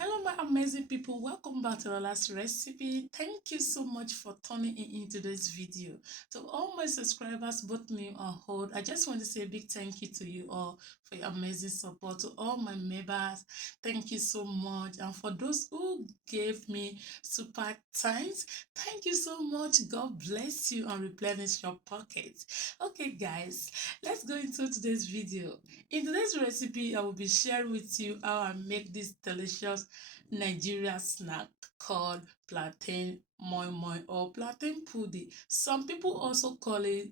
Hello, my amazing people. Welcome back to the last recipe. Thank you so much for tuning in into this video. To all my subscribers, both new and old, I just want to say a big thank you to you all for your amazing support. To all my members, thank you so much. And for those who gave me super thanks, thank you so much. God bless you and replenish your pockets. Okay, guys, let's go into today's video. In today's recipe, I will be sharing with you how I make this delicious Nigerian snack called plantain moi moi or plantain pudding. Some people also call it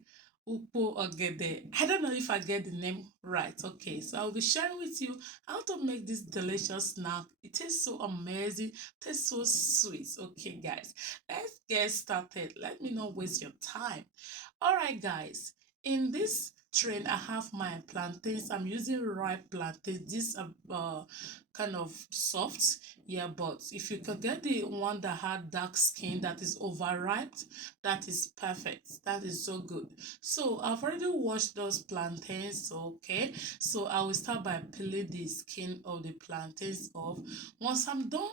ukpo or gede. I don't know if I get the name right. Okay, so I'll be sharing with you how to make this delicious snack. It tastes so amazing, tastes so sweet. Okay, guys, let's get started. Let me not waste your time. All right, guys. In this train, I have my plantains. I'm using ripe plantains. These are kind of soft, yeah. But if you can get the one that had dark skin that is overripe, that is perfect. That is so good. So I've already washed those plantains. Okay. So I will start by peeling the skin of the plantains off. Once I'm done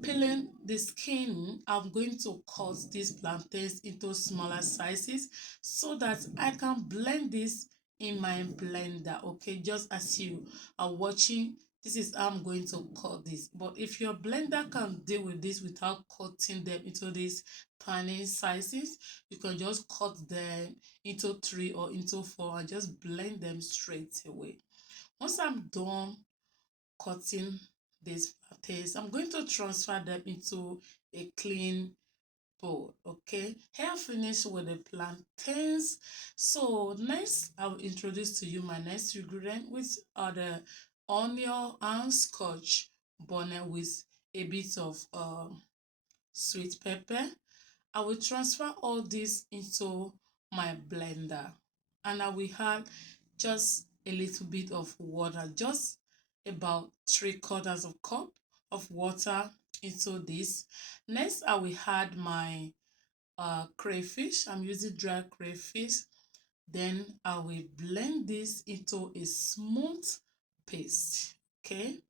peeling the skin, I'm going to cut these plantains into smaller sizes so that I can blend this in my blender. Okay, just as you are watching, this is how I'm going to cut this. But if your blender can deal with this without cutting them into these tiny sizes, you can just cut them into 3 or into 4 and just blend them straight away. Once I'm done cutting these plantains, I'm going to transfer them into a clean bowl. Okay, here finished with the plantains. So next I will introduce to you my next ingredient, which are the onion and scotch bonnet with a bit of sweet pepper. I will transfer all this into my blender and I will add just a little bit of water, just about 3/4 of cup of water into this. Next, I will add my crayfish. I'm using dry crayfish. Then I will blend this into a smooth paste. Okay.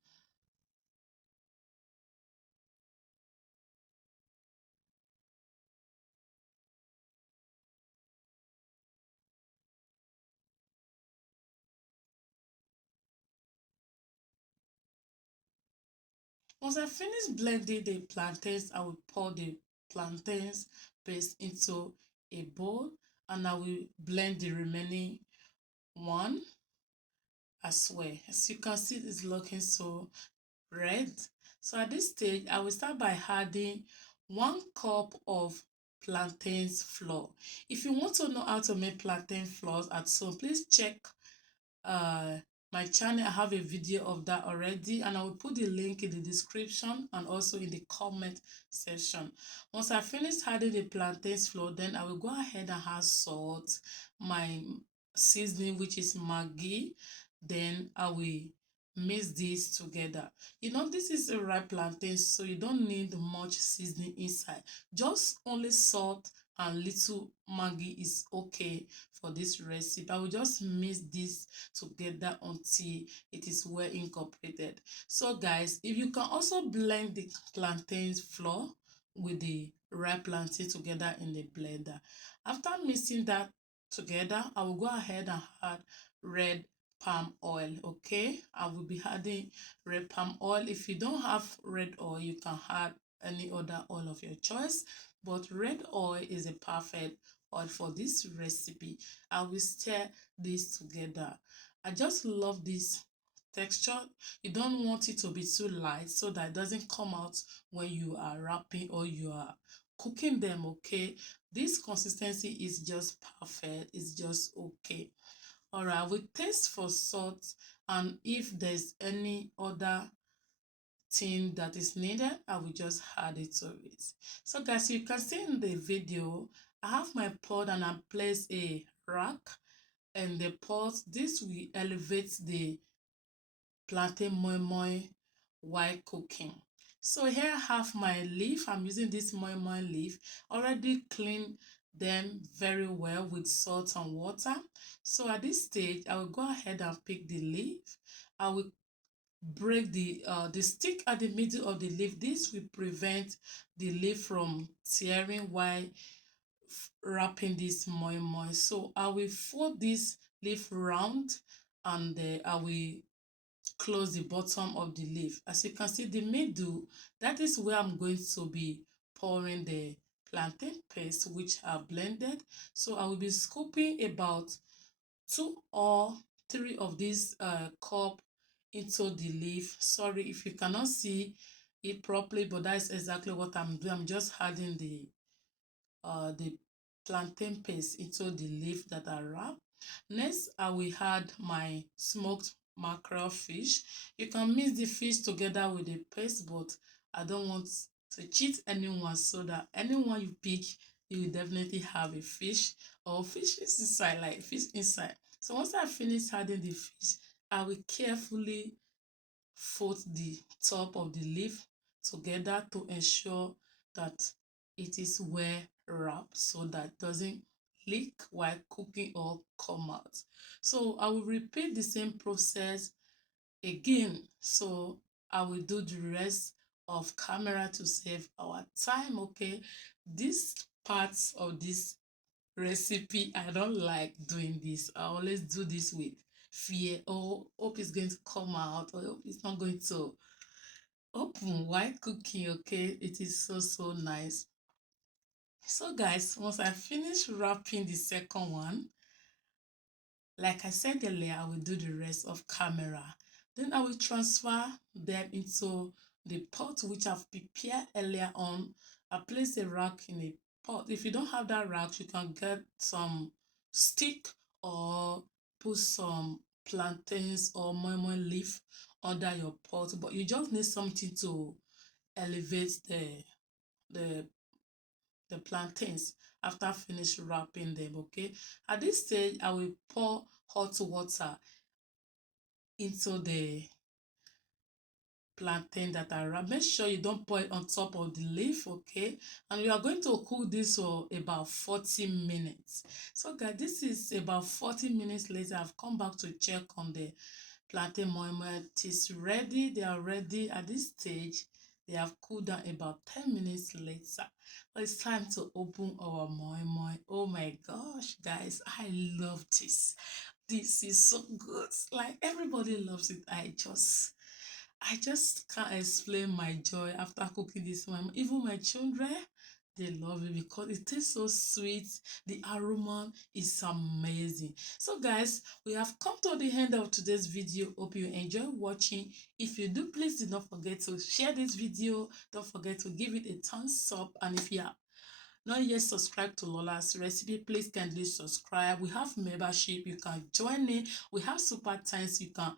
Once I finish blending the plantains, I will pour the plantains paste into a bowl and I will blend the remaining one as well. As you can see, it's looking so red. So at this stage, I will start by adding 1 cup of plantains flour. If you want to know how to make plantain flours at home, please check uh my channel. I have a video of that already and I will put the link in the description and also in the comment section. Once I finish adding the plantains flour, then I will go ahead and add salt, my seasoning, which is Maggie. Then I will mix this together. You know, this is a ripe plantain, so you don't need much seasoning inside. Just only salt and little Maggie is okay for this recipe. I will just mix this together until it is well incorporated. So guys, if you can also blend the plantains flour with the ripe plantain together in the blender. After mixing that together, I will go ahead and add red palm oil. Okay, I will be adding red palm oil. If you don't have red oil, you can add any other oil of your choice, but red oil is a perfect oil for this recipe. I will stir this together. I just love this texture. You don't want it to be too light so that it doesn't come out when you are wrapping or you are cooking them. Okay, this consistency is just perfect. It's just okay. All right, we taste for salt, and if there's any other thing that is needed, I will just add it to it. So guys, you can see in the video, I have my pot and I place a rack and the pot. This will elevate the plantain moi moi while cooking. So here I have my leaf. I'm using this moi moi leaf. Already cleaned them very well with salt and water. So at this stage, I will go ahead and pick the leaf. I will break the stick at the middle of the leaf. This will prevent the leaf from tearing while wrapping this moi moi. So I will fold this leaf round, and I will close the bottom of the leaf. As you can see, the middle, that is where I'm going to be pouring the plantain paste which I've blended. So I will be scooping about 2 or 3 of this cup into the leaf. Sorry if you cannot see it properly, but that's exactly what I'm doing. I'm just adding the plantain paste into the leaf that I wrap. Next, I will add my smoked mackerel fish. You can mix the fish together with the paste, but I don't want to cheat anyone, so that anyone you pick, you will definitely have a fish or fish is inside, like fish inside. So once I finish adding the fish, I will carefully fold the top of the leaf together to ensure that it is well wrapped so that it doesn't leak while cooking or come out. So I will repeat the same process again. So I will do the rest of camera to save our time. Okay, this parts of this recipe, I don't like doing this. I always do this with fear. Oh, hope it's going to come out, or hope it's not going to open while cooking. Okay, it is so nice. So guys, once I finish wrapping the second one, like I said earlier, I will do the rest of camera. Then I will transfer them into the pot which I've prepared earlier on. I place a rack in a pot. If you don't have that rack, you can get some stick or put some plantains or moi leaf under your pot. But you just need something to elevate the the plantains after finish wrapping them. Okay, at this stage I will pour hot water into the plantain that I wrap. Make sure you don't pour it on top of the leaf. Okay, and we are going to cook this for about 40 minutes. So guys, this is about 40 minutes later. I've come back to check on the plantain moi moi. It is ready. They are ready. At this stage they have cooled down about 10 minutes later. So it's time to open our moi moi. Oh my gosh, guys, I love this. This is so good. Like, everybody loves it. I just can't explain my joy after cooking this one. Even my children, they love it because it tastes so sweet. The aroma is amazing. So guys, we have come to the end of today's video. Hope you enjoy watching. If you do, please do not forget to share this video. Don't forget to give it a thumbs up. And if you are not yet subscribed to Lola's recipe, please kindly subscribe. We have membership, you can join in. We have super thanks, you can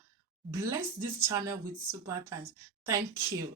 bless this channel with super thanks. Thank you.